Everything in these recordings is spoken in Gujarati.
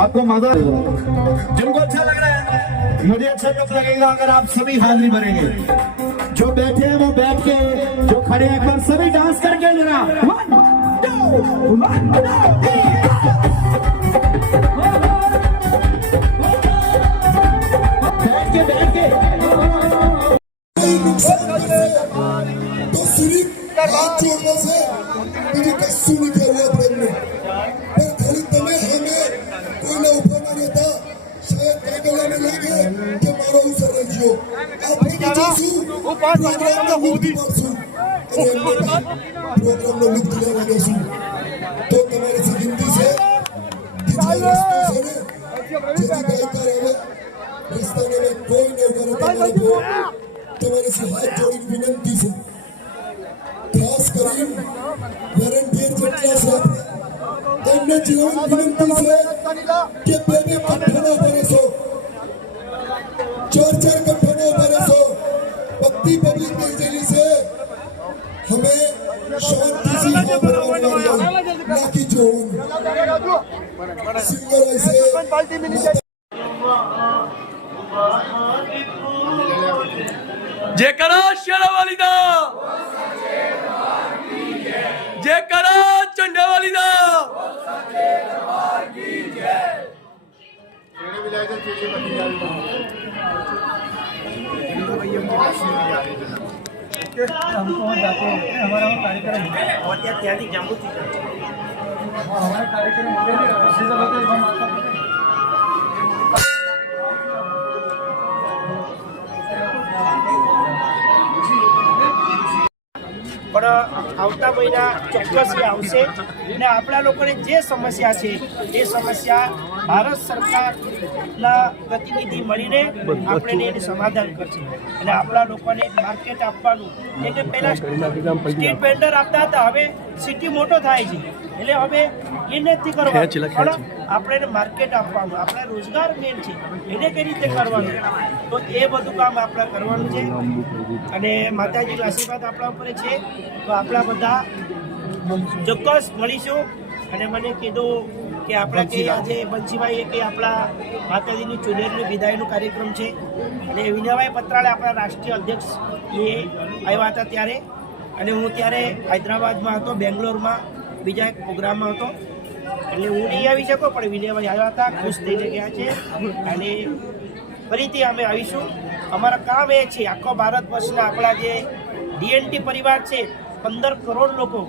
आपको मजा जिनको अच्छा लग रहा है, मुझे अच्छा तब लगेगा अगर आप सभी हाजिरी भरेंगे। जो बैठे हैं वो बैठ के, जो खड़े हैं एक बार सभी डांस करके जरा 1 2 1 2 बैठ के तो सिर्फ हाथ जोड़ने से मुझे कस्सू नहीं किया हुआ प्रेम ने पर खाली तमें हमें कोई ना उठाना रहता शायद कागला में लगे कि मारो उसर रजियो आप भी जैसू प्रोग्राम में होती परसू प्रोग्राम में लिख दिया लगे सू तो तुम्हारे से गिनती से कितने रस्ते से ने जैसी बाइक कर रहे रास्ते में कोई नहीं करता तुम्हारे से हाथ जोड़ी विनंती से खास करीम वॉलंटियर जटला साहब તેમણે જીવન વિનંતી છે કે બે કઠણો ભરેસો ચાર કઠણો ભરેસો ભક્તિ પબ્લિક में જેલી છે हमें शांति से ना की जोन सिंगर ऐसे जय करा शेरावाली दा, जय करा चंडावाली दा। हमको जाते हैं हमारा कार्यक्रम और क्या त्यागी जम्मू थी हमारा कार्यक्रम પણ આવતા મહિના ચોક્કસ એ આવશે અને આપણા લોકોને જે સમસ્યા છે એ સમસ્યા ભારત સરકારના પ્રતિનિધિ મળીને આપણે એનું સમાધાન કરશે અને આપણા લોકોને માર્કેટ આપવાનું એટલે પહેલાં સ્ટ્રીટ વેન્ડર આપતા હતા, હવે સિટી મોટો થાય છે એટલે હવે એ નથી કરવાનું પણ આપણે માર્કેટ આપવાનું, આપણે રોજગાર મેન છે એને કઈ રીતે કરવાનું તો એ બધું કામ આપણે કરવાનું છે અને માતાજીના આશીર્વાદ આપણા ઉપર છે તો આપણા બધા ચોક્કસ મળીશું અને મને કીધું કે આપણા કે આજે બંસીભાઈએ કે આપણા માતાજીની ચુનેરની વિદાયનો કાર્યક્રમ છે અને વિનયભાઈ પત્રાળે આપણા રાષ્ટ્રીય અધ્યક્ષ એ આવ્યા હતા ત્યારે અને હું ત્યારે હૈદરાબાદમાં હતો, બેંગ્લોરમાં બીજા એક પ્રોગ્રામમાં હતો એટલે હું નહીં આવી શકું પણ વિનયભાઈ આવ્યા હતા, ખુશ થઈને ગયા છે અને ફરીથી અમે આવીશું। અમારા કામ એ છે આખો ભારત વર્ષના આપણા જે ડીએનટી પરિવાર છે 15 કરોડ લોકો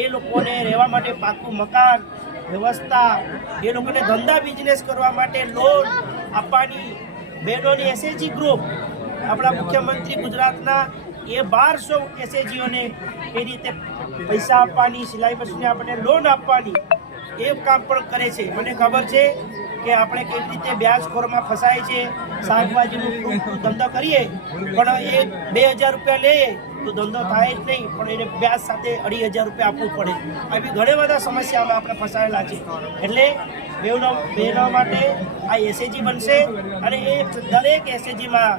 એ લોકોને રહેવા માટે પાકું મકાન વ્યવસ્થા, એ લોકોને ધંધા બિઝનેસ કરવા માટે લોન આપવાની, બહેનોની એસએચજી ગ્રુપ આપણા મુખ્યમંત્રી ગુજરાતના એ 1200 એસએચજીઓને એ રીતે પૈસા આપવાની, સિલાઈ મશીનને આપણે લોન આપવાની એ કામ પણ કરે છે। મને ખબર છે કે આપણે કેવી રીતે વ્યાજખોરમાં ફસાય છે, શાકભાજીનો ધંધો કરીએ પણ એ 2000 રૂપિયા લઈએ તો ધંધો થાય જ નહીં પણ એને વ્યાજ સાથે 2500 રૂપિયા આપવું પડે। આવી ઘણી બધા સમસ્યામાં આપણે ફસાયેલા છે એટલે બહેનો માટે આ એસએચજી બનશે અને એ દરેક એસએચજીમાં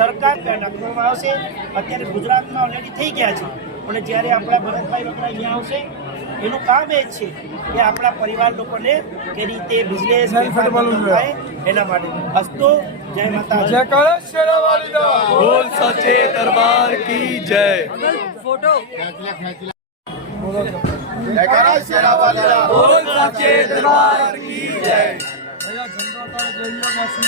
સરકાર નાખવામાં આવશે। અત્યારે ગુજરાતમાં ઓલરેડી થઈ ગયા છે પણ જ્યારે આપણા ભરતભાઈ વગેરે અહીંયા આવશે એનું કામ એ જ છે કે આપણા પરિવાર લોકોને કે રીતે બિઝનેસ થાય એના માટે। અસ્તુ જય માતા, जय करा शेरावाली दा, बोल सच्चे दरबार की जय। फोटो जय करा शेरावाली दा, बोल सच्चे दरबार की जय। भैया जनता जयवासी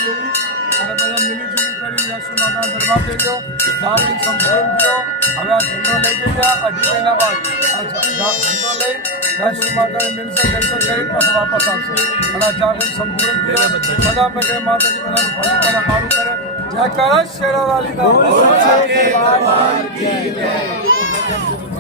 અને બધા મિલીજુલી કરી યશુમાના દરબાર જઈ ગયો, ધાર્મિક સંબોધન થયો। હવે આ ઝંડો લઈ જઈએ 2.5 મહિના બાદ આ ઝંડો લઈ યશુમાતાને મિલશે દર્શન કરી પાછો વાપસ આવશે અને આ જાગરણ સંપૂર્ણ થયો। બધા આપણે જય માતાજી બધાનું ભલું કરે, સારું કરે। જય કળશ શેરાવાલીનો બોલ સાચે દરબાર કી જય.